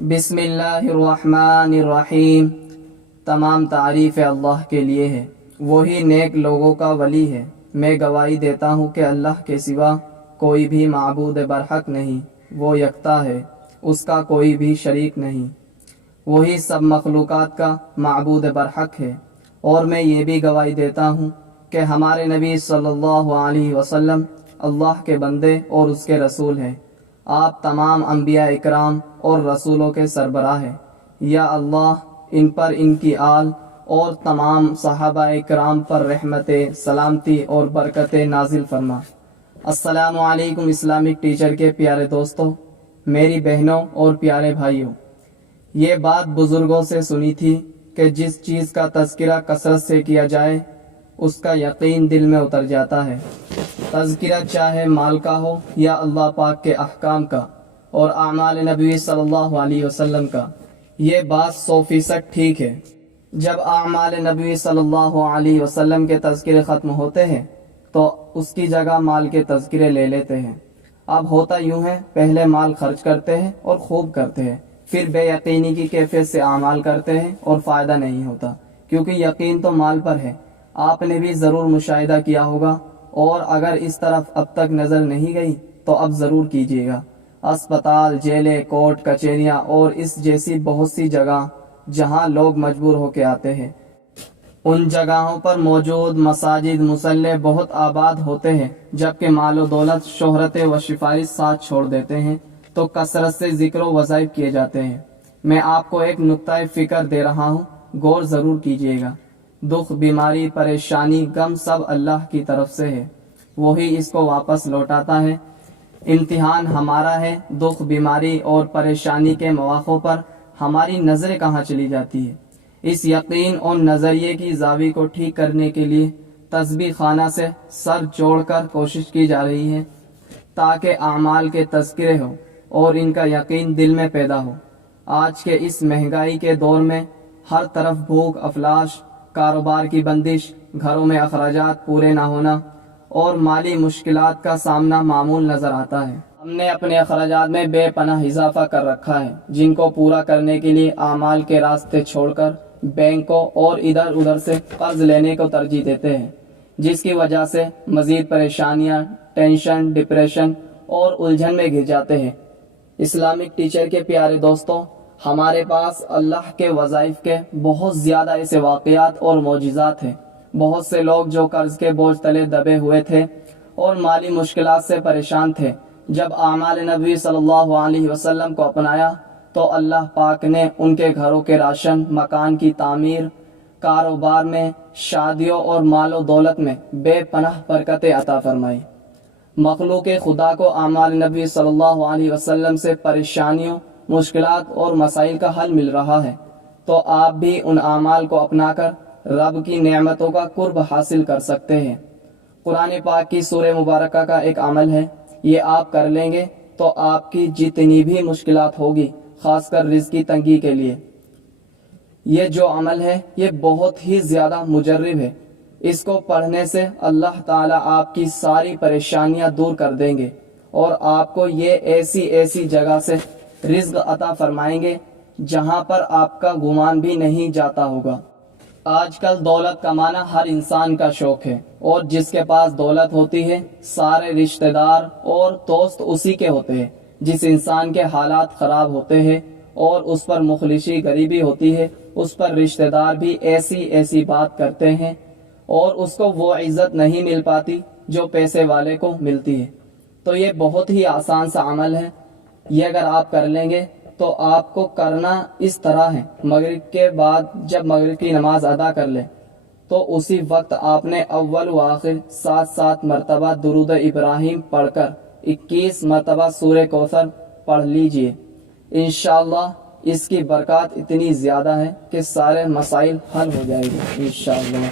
بسم اللہ الرحمن الرحیم۔ تمام تعریف اللہ کے لیے ہے، وہی نیک لوگوں کا ولی ہے۔ میں گواہی دیتا ہوں کہ اللہ کے سوا کوئی بھی معبود برحق نہیں، وہ یکتا ہے، اس کا کوئی بھی شریک نہیں، وہی سب مخلوقات کا معبود برحق ہے۔ اور میں یہ بھی گواہی دیتا ہوں کہ ہمارے نبی صلی اللہ علیہ وسلم اللہ کے بندے اور اس کے رسول ہیں۔ آپ تمام انبیاء اکرام اور رسولوں کے سربراہ ہیں۔ یا اللہ ان پر، ان کی آل اور تمام صحابہ اکرام پر رحمت، سلامتی اور برکت نازل فرما۔ السلام علیکم اسلامک ٹیچر کے پیارے دوستوں، میری بہنوں اور پیارے بھائیوں، یہ بات بزرگوں سے سنی تھی کہ جس چیز کا تذکرہ کثرت سے کیا جائے اس کا یقین دل میں اتر جاتا ہے۔ تذکرہ چاہے مال کا ہو یا اللہ پاک کے احکام کا اور اعمال نبی صلی اللہ علیہ وسلم کا، یہ بات 100% ٹھیک ہے۔ جب اعمال نبی صلی اللہ علیہ وسلم کے تذکرے ختم ہوتے ہیں تو اس کی جگہ مال کے تذکرے لے لیتے ہیں۔ اب ہوتا یوں ہے، پہلے مال خرچ کرتے ہیں اور خوب کرتے ہیں، پھر بے یقینی کی کیفیت سے اعمال کرتے ہیں اور فائدہ نہیں ہوتا، کیونکہ یقین تو مال پر ہے۔ آپ نے بھی ضرور مشاہدہ کیا ہوگا، اور اگر اس طرف اب تک نظر نہیں گئی تو اب ضرور کیجیے گا۔ اسپتال، جیلیں، کورٹ کچہریاں اور اس جیسی بہت سی جگہ جہاں لوگ مجبور ہو کے آتے ہیں، ان جگہوں پر موجود مساجد، مصلے بہت آباد ہوتے ہیں، جبکہ مال و دولت، شہرت و سفارش ساتھ چھوڑ دیتے ہیں تو کثرت سے ذکر و وظائف کیے جاتے ہیں۔ میں آپ کو ایک نقطۂ فکر دے رہا ہوں، غور ضرور کیجیے گا۔ دکھ، بیماری، پریشانی، غم سب اللہ کی طرف سے ہے، وہی اس کو واپس لوٹاتا ہے۔ امتحان ہمارا ہے۔ دکھ، بیماری اور پریشانی کے مواقع پر ہماری نظریں کہاں چلی جاتی ہے؟ اس یقین اور نظریے کی زاویہ کو ٹھیک کرنے کے لیے تسبیح خانہ سے سر جوڑ کر کوشش کی جا رہی ہے، تاکہ اعمال کے تذکرے ہو اور ان کا یقین دل میں پیدا ہو۔ آج کے اس مہنگائی کے دور میں ہر طرف بھوک، افلاس، کاروبار کی بندش، گھروں میں اخراجات پورے نہ ہونا اور مالی مشکلات کا سامنا معمول نظر آتا ہے۔ ہم نے اپنے اخراجات میں بے پناہ اضافہ کر رکھا ہے، جن کو پورا کرنے کے لیے اعمال کے راستے چھوڑ کر بینکوں اور ادھر ادھر سے قرض لینے کو ترجیح دیتے ہیں، جس کی وجہ سے مزید پریشانیاں، ٹینشن، ڈپریشن اور الجھن میں گر جاتے ہیں۔ اسلامک ٹیچر کے پیارے دوستوں، ہمارے پاس اللہ کے وظائف کے بہت زیادہ ایسے واقعات اور معجزات ہیں۔ بہت سے لوگ جو قرض کے بوجھ تلے دبے ہوئے تھے اور مالی مشکلات سے پریشان تھے، جب اعمال نبی صلی اللہ علیہ وسلم کو اپنایا تو اللہ پاک نے ان کے گھروں کے راشن، مکان کی تعمیر، کاروبار میں، شادیوں اور مال و دولت میں بے پناہ برکتیں عطا فرمائی۔ مخلوق خدا کو اعمال نبی صلی اللہ علیہ وسلم سے پریشانیوں، مشکلات اور مسائل کا حل مل رہا ہے، تو آپ بھی ان اعمال کو اپنا کر رب کی نعمتوں کا قرب حاصل کر سکتے ہیں۔ قرآن پاک کی سورہ مبارکہ کا ایک عمل ہے، یہ آپ کر لیں گے تو آپ کی جتنی بھی مشکلات ہوگی، خاص کر رزق کی تنگی کے لیے، یہ جو عمل ہے یہ بہت ہی زیادہ مجرب ہے۔ اس کو پڑھنے سے اللہ تعالیٰ آپ کی ساری پریشانیاں دور کر دیں گے اور آپ کو یہ ایسی ایسی جگہ سے رزق عطا فرمائیں گے جہاں پر آپ کا گمان بھی نہیں جاتا ہوگا۔ آج کل دولت کمانا ہر انسان کا شوق ہے، اور جس کے پاس دولت ہوتی ہے سارے رشتہ دار اور دوست اسی کے ہوتے ہیں۔ جس انسان کے حالات خراب ہوتے ہیں اور اس پر مخلصی غریبی ہوتی ہے، اس پر رشتہ دار بھی ایسی ایسی بات کرتے ہیں اور اس کو وہ عزت نہیں مل پاتی جو پیسے والے کو ملتی ہے۔ تو یہ بہت ہی آسان سا عمل ہے، یہ اگر آپ کر لیں گے تو آپ کو کرنا اس طرح ہے، مغرب کے بعد جب مغرب کی نماز ادا کر لیں تو اسی وقت آپ نے اول و آخر 7 مرتبہ درود ابراہیم پڑھ کر 21 مرتبہ سورہ کوثر پڑھ لیجئے۔ انشاءاللہ اس کی برکات اتنی زیادہ ہے کہ سارے مسائل حل ہو جائیں گے انشاءاللہ۔